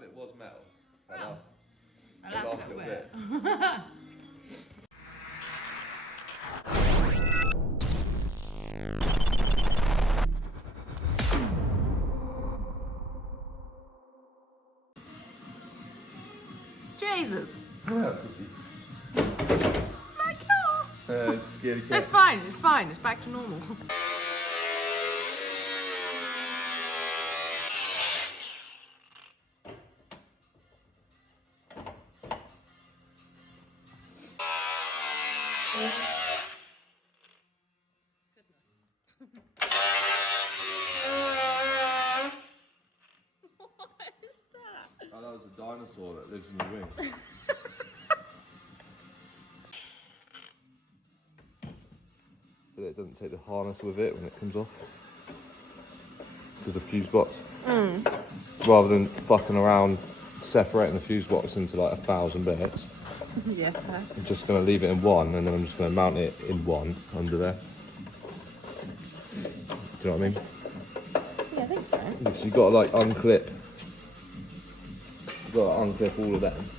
that bit was metal. Oh. That last little bit. Jesus. Yeah, pussy. My God. It's scary cat. It's fine, it's fine, it's back to normal. What is that? Oh, that was a dinosaur that lives in the wing. So it doesn't take the harness with it when it comes off. Because the fuse box. Rather than fucking around separating the fuse box into like 1,000 bits. Yeah, fair. I'm just going to leave it in one and then I'm just going to mount it in one under there. Do you know what I mean? Yeah, I think so. So you've got to like unclip. You've got to unclip all of them.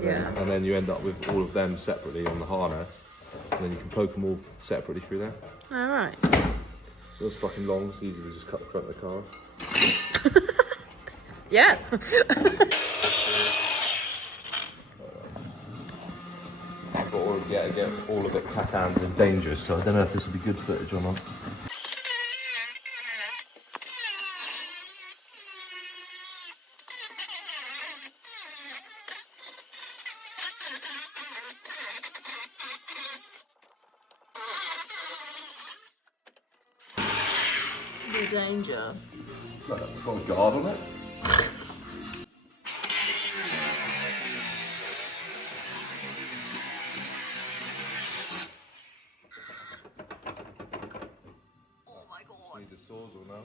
Yeah. And then you end up with all of them separately on the harness. And then you can poke them all separately through there. Alright. It was fucking long, it's easy to just cut the front of the car. Yeah. But already get all of it cack-handed and dangerous, so I don't know if this will be good footage or not. The danger. Got a guard on it. Oh my God. Need the sawzall now.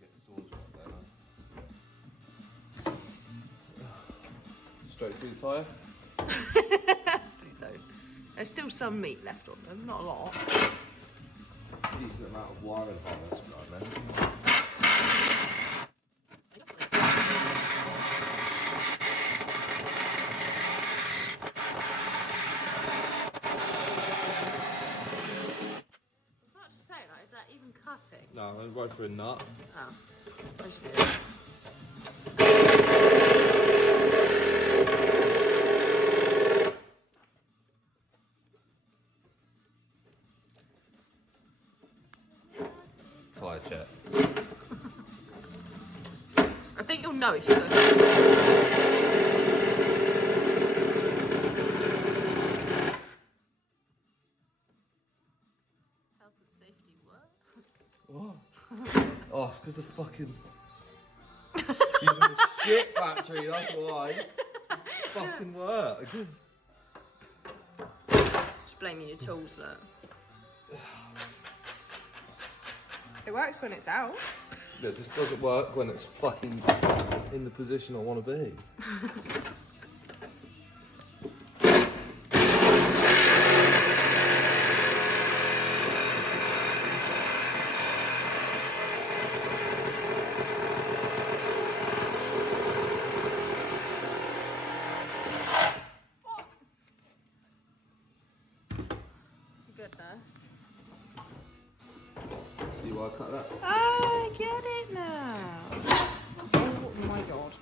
Get the sawzall up there now. Straight through the tyre. Please don't. There's still some meat left on them, not a lot. It's a decent amount of wiring harness right there. Is that even cutting? No, I'm going right for a nut. Oh, that's good. Tyre check. I think you'll know if you go. Safety what? What? Oh, it's because the fucking using the shit battery, that's why. Fucking work. Just blaming your tools, look. It works when it's out. It just doesn't work when it's fucking in the position I want to be. Goodness. See why I cut that? I get it now. Oh my God.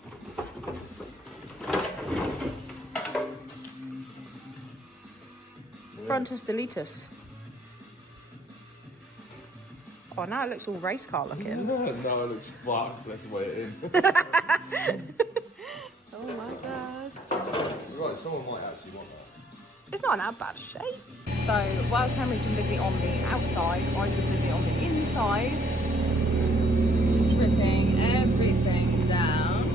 Frontus deletus. Oh, now it looks all race car looking. No, it looks fucked. That's the way it is. Oh my God. You're right, someone might actually want that. It's not in that bad shape. So, whilst Henry's been busy on the outside, I've been busy on the inside, stripping everything down.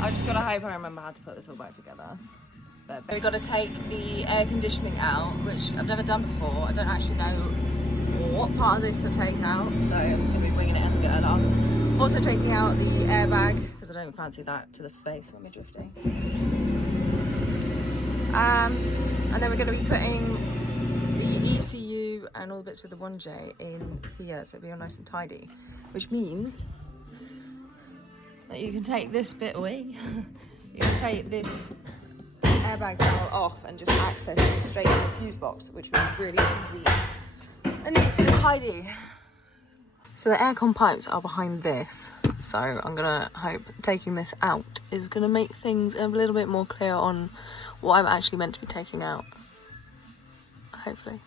I just gotta hope I remember how to put this all back together. But we've got to take the air conditioning out, which I've never done before. I don't actually know what part of this to take out, so I'm gonna be winging it as we go along. Also taking out the airbag because I don't fancy that to the face when we're drifting. And then we're going to be putting the ECU and all the bits with the 1J in here, so it'll be all nice and tidy. Which means that you can take this bit away. You can take this airbag panel off and just access it straight to the fuse box, which will be really easy and neat and tidy. So the aircon pipes are behind this, so I'm gonna hope taking this out is gonna make things a little bit more clear on what I'm actually meant to be taking out, hopefully.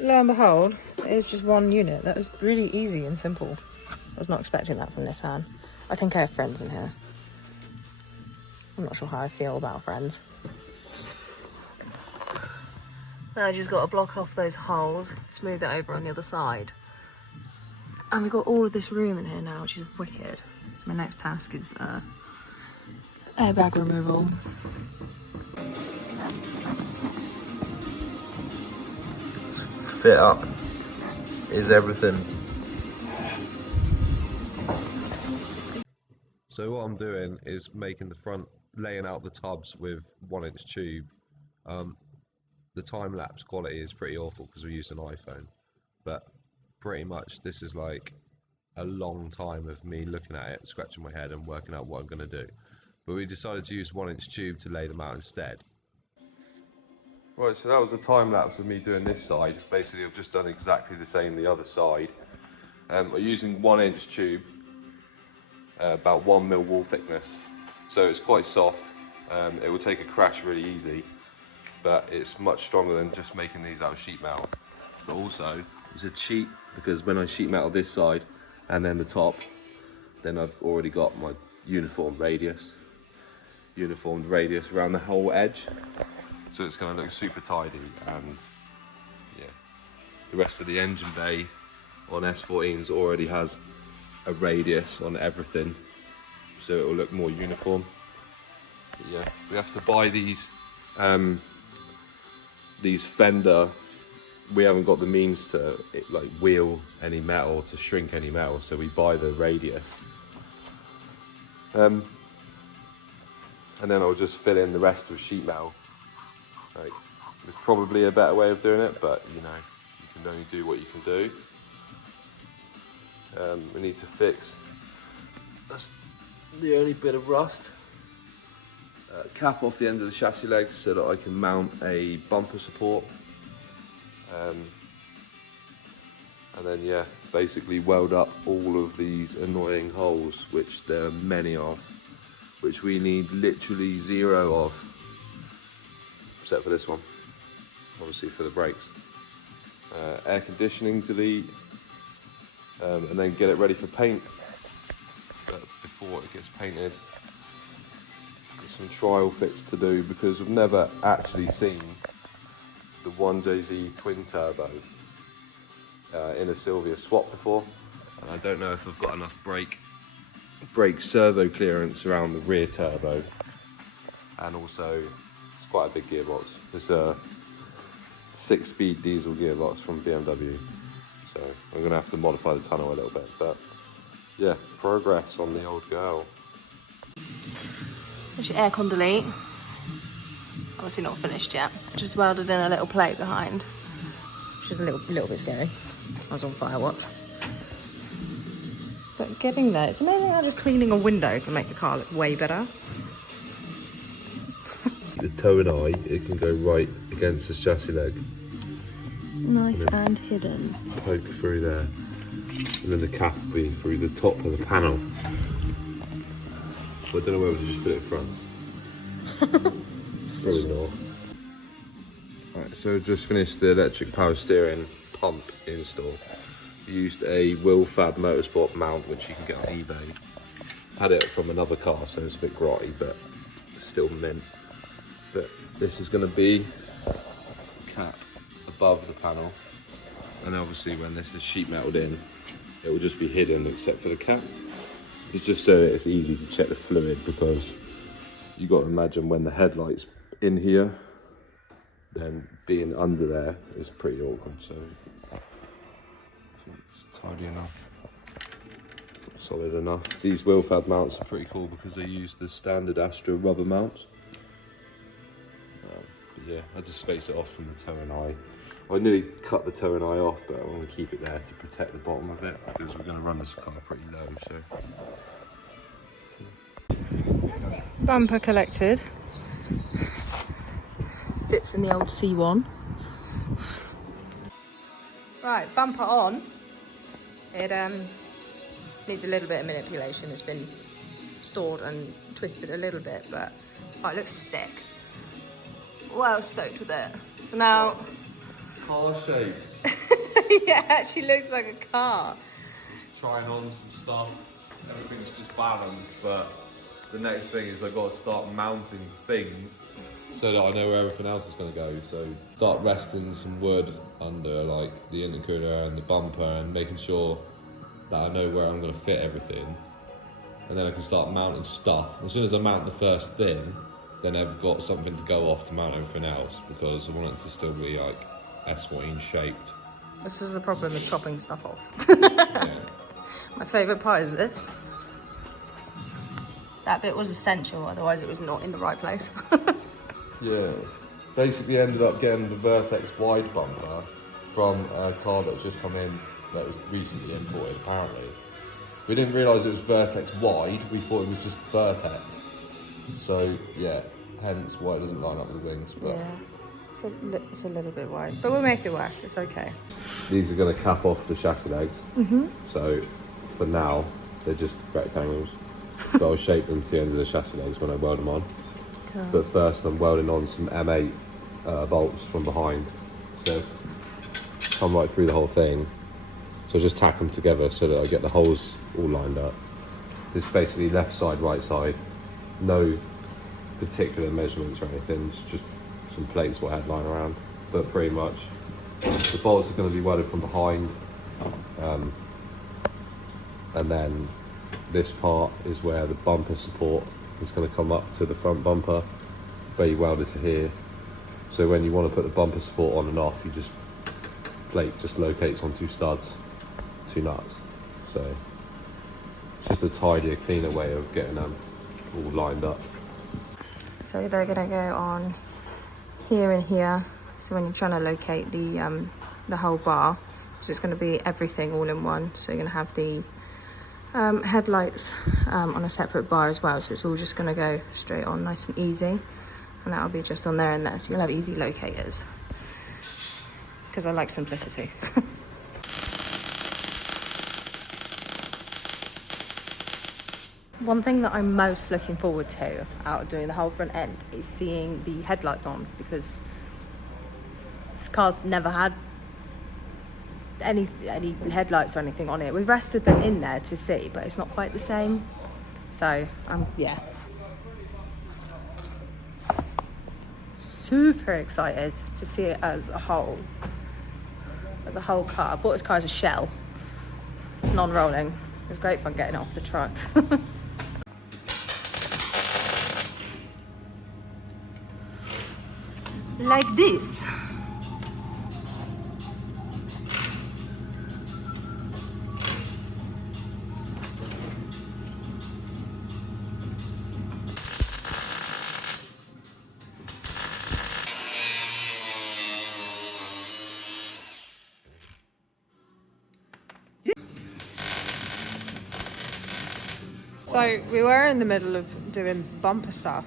Lo and behold, it's just one unit. That was really easy and simple. I was not expecting that from Nissan. I think I have friends in here. I'm not sure how I feel about friends. Now I just got to block off those holes, smooth it over on the other side. And we've got all of this room in here now, which is wicked. So my next task is airbag removal. Fit up is everything. So what I'm doing is making the front, laying out the tubs with 1-inch tube. The time-lapse quality is pretty awful because we use an iPhone, but pretty much this is like a long time of me looking at it, scratching my head and working out what I'm going to do. But we decided to use 1-inch tube to lay them out instead. Right, so that was a time-lapse of me doing this side. Basically I've just done exactly the same the other side. I'm using 1-inch tube, about 1mm wall thickness, so it's quite soft. It will take a crash really easy, but it's much stronger than just making these out of sheet metal. But also it's a cheat because when I sheet metal this side and then the top, then I've already got my uniformed radius around the whole edge, so it's going to look super tidy. And yeah, the rest of the engine bay on S14s already has a radius on everything, so it will look more uniform. But yeah, we have to buy these fender. We haven't got the means to like wheel any metal, to shrink any metal, so we buy the radius. And then I'll just fill in the rest with sheet metal. Like, there's probably a better way of doing it, but you know, you can only do what you can do. We need to fix, that's the only bit of rust, cap off the end of the chassis legs so that I can mount a bumper support. And then yeah, basically weld up all of these annoying holes, which there are many of, which we need literally 0 of, except for this one, obviously for the brakes. Air conditioning delete, and then get it ready for paint. But before it gets painted, got some trial fits to do because I've never actually seen the 1JZ twin turbo in a Sylvia swap before, and I don't know if I've got enough brake servo clearance around the rear turbo, and also it's quite a big gearbox. It's a 6-speed diesel gearbox from BMW, so I'm gonna have to modify the tunnel a little bit. But yeah, progress on the old girl. There's your aircon delete. Obviously not finished yet. Just welded in a little plate behind, which is a little bit scary. I was on fire watch. But getting there, it's amazing how just cleaning a window can make the car look way better. The toe and eye, it can go right against the chassis leg. Nice and hidden. Poke through there, and then the cap will be through the top of the panel. But I don't know whether to just put it front. Probably not. Right, so just finished the electric power steering pump install. Used a Willfab Motorsport mount, which you can get on eBay. Had it from another car, so it's a bit grotty, but still mint. But this is going to be cap above the panel, and obviously when this is sheet metaled in, it will just be hidden except for the cap. It's just so that it's easy to check the fluid, because you got to imagine when the headlight's in here, then being under there is pretty awkward. So it's tidy enough. solid enough. These wheel fab mounts are pretty cool because they use the standard Astra rubber mounts. But yeah, I just space it off from the toe and eye. I nearly cut the toe and eye off, but I want to keep it there to protect the bottom of it because we're going to run this car pretty low. So Bumper collected. Fits in the old C1. Right, bumper on. It needs a little bit of manipulation. It's been stored and twisted a little bit, but oh, it looks sick. Well stoked with it. So now, car shape. yeah, it actually looks like a car. Trying on some stuff. Everything's just balanced, but the next thing is I've got to start mounting things so that I know where everything else is going to go. So start resting some wood under like the intercooler and the bumper and making sure that I know where I'm going to fit everything. And then I can start mounting stuff. As soon as I mount the first thing, then I've got something to go off to mount everything else because I want it to still be like S14 shaped. This is the problem with chopping stuff off. Yeah. My favourite part is this. That bit was essential, otherwise it was not in the right place. Yeah, basically ended up getting the Vertex wide bumper from a car that's just come in that was recently imported apparently. We didn't realise it was Vertex wide, we thought it was just Vertex. So yeah, hence why it doesn't line up with the wings. But yeah, it's a little bit wide, but we'll make it work, it's okay. These are going to cap off the chassis legs, so for now they're just rectangles. But I'll shape them to the end of the chassis legs when I weld them on. Cool. But first I'm welding on some M8 bolts from behind. So come right through the whole thing. So I just tack them together so that I get the holes all lined up. This is basically left side, right side. No particular measurements or anything. It's just some plates what I had lying around. But pretty much the bolts are going to be welded from behind. And then this part is where the bumper support is going to come up to the front bumper, where you weld it to here. So when you want to put the bumper support on and off, you just plate just locates on two studs, two nuts. So it's just a tidier, cleaner way of getting them all lined up. So they're going to go on here and here. So when you're trying to locate the whole bar, because it's going to be everything all in one. So you're going to have the headlights on a separate bar as well, so it's all just going to go straight on nice and easy, and that'll be just on there and there, so you'll have easy locators because I like simplicity. One thing that I'm most looking forward to out of doing the whole front end is seeing the headlights on, because this car's never had any headlights or anything on it. We rested them in there to see, but it's not quite the same. So yeah, super excited to see it as a whole car. I bought this car as a shell, non-rolling. It was great fun getting it off the truck. Like this. So we were in the middle of doing bumper stuff,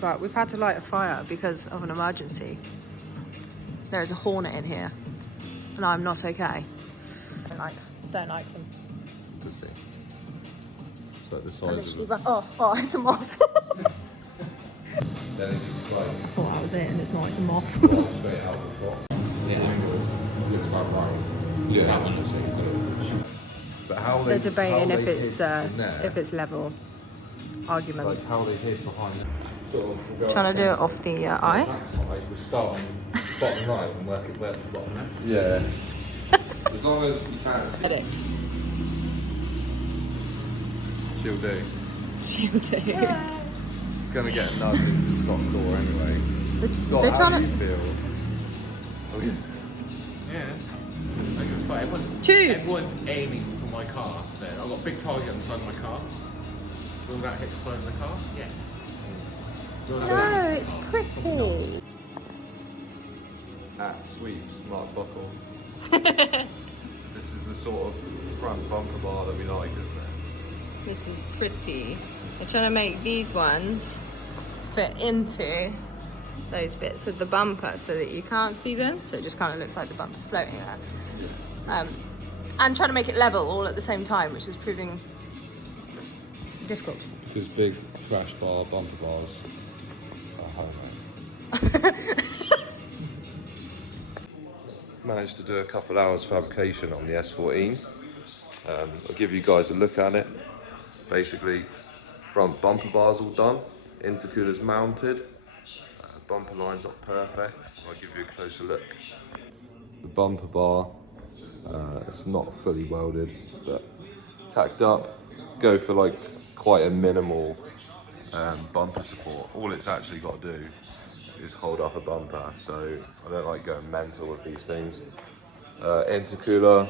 but we've had to light a fire because of an emergency. There is a hornet in here, and I'm not okay. Don't like them. Let's see. It's like the size of Oh, it's a moth. Then it's just like I thought that was it, and it's not. It's a moth. straight out the top. Yeah, looks about right. Yeah, that one looks like you've got it. But how They're they debating how if they it's hid in there, if it's level. like Arguments. how they hid behind. Sort of, we'll go Trying to do it off the eye. That side, we'll start on bottom right and work it where the bottom left. Yeah. As long as you can't see. Edit. She'll do. She'll do. She's gonna get a nudge into Scott's door anyway. Scott, They're how trying do you to feel? Oh, yeah. Yeah. I can fight. Choose. Everyone's aiming for my car said, I've got a big target on the side of my car. Will that hit the side of the car? Yes. No, it's pretty. Sweet, Mark Buckle. This is the sort of front bumper bar that we like, isn't it? This is pretty. They're trying to make these ones fit into those bits of the bumper so that you can't see them, so it just kind of looks like the bumper's floating there. And trying to make it level all at the same time, which is proving difficult. Because big crash bar bumper bars are homemade. Managed to do a couple hours fabrication on the S14. I'll give you guys a look at it. Basically, front bumper bars all done, intercoolers mounted, bumper lines up perfect. I'll give you a closer look. The bumper bar, it's not fully welded, but tacked up. Go for like quite a minimal bumper support. All it's actually got to do is hold up a bumper, so I don't like going mental with these things. Intercooler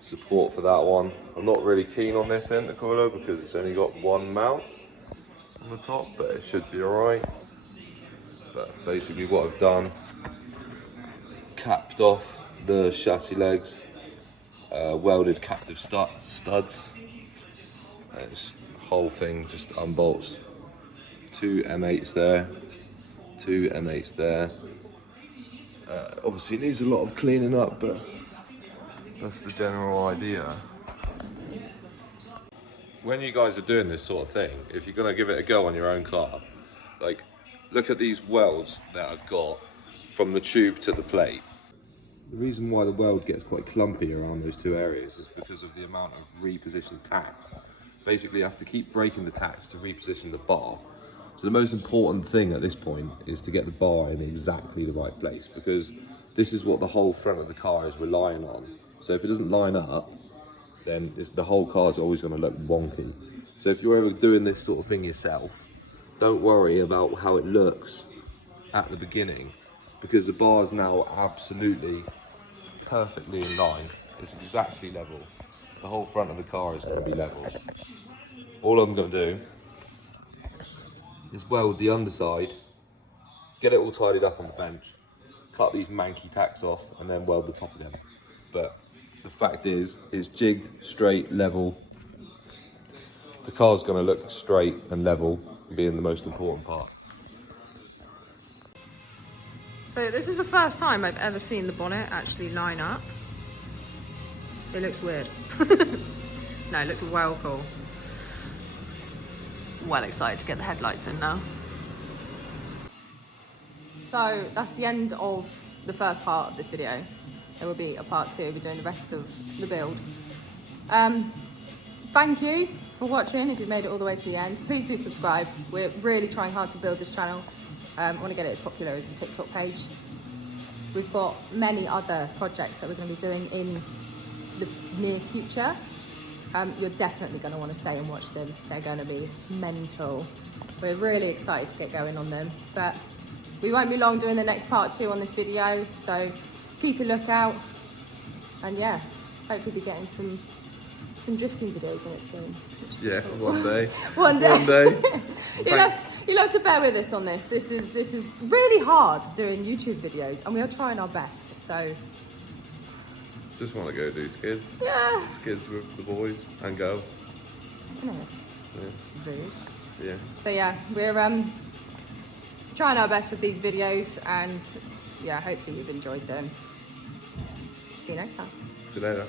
support for that one. I'm not really keen on this intercooler because it's only got one mount on the top, but it should be alright. But basically what I've done, capped off the chassis legs, welded captive studs. This whole thing just unbolts. 2 M8s there, 2 M8s there. Obviously it needs a lot of cleaning up, but that's the general idea. When you guys are doing this sort of thing, if you're gonna give it a go on your own car, like, look at these welds that I've got from the tube to the plate. The reason why the weld gets quite clumpy around those two areas is because of the amount of repositioned tacks. Basically, you have to keep breaking the tacks to reposition the bar. So the most important thing at this point is to get the bar in exactly the right place, because this is what the whole front of the car is relying on. So if it doesn't line up, then the whole car is always going to look wonky. So if you're ever doing this sort of thing yourself, don't worry about how it looks at the beginning, because the bar is now absolutely perfectly in line. It's exactly level. The whole front of the car is going to be level. All I'm going to do is weld the underside, get it all tidied up on the bench, cut these manky tacks off, and then weld the top again. But the fact is, it's jigged, straight, level. The car's going to look straight and level, being the most important part. So this is the first time I've ever seen the bonnet actually line up. It looks weird. No, it looks well cool. Well excited to get the headlights in now. So that's the end of the first part of this video. There will be a part 2, we'll be doing the rest of the build. Thank you for watching. If you made it all the way to the end, please do subscribe. We're really trying hard to build this channel. I want to get it as popular as the TikTok page. We've got many other projects that we're going to be doing in the near future. You're definitely going to want to stay and watch them. They're going to be mental. We're really excited to get going on them, but we won't be long doing the next part 2 on this video, so keep a lookout. And yeah, hopefully be getting some drifting videos in it soon. Yeah, one day. One day. One day. You'll have to bear with us on this. This is really hard doing YouTube videos, and we are trying our best. So Just want to go do skids. yeah, Skids with the boys and girls. I know. Yeah. Rude. Yeah. So yeah, we're trying our best with these videos, and yeah, hopefully you've enjoyed them. See you next time. See you later.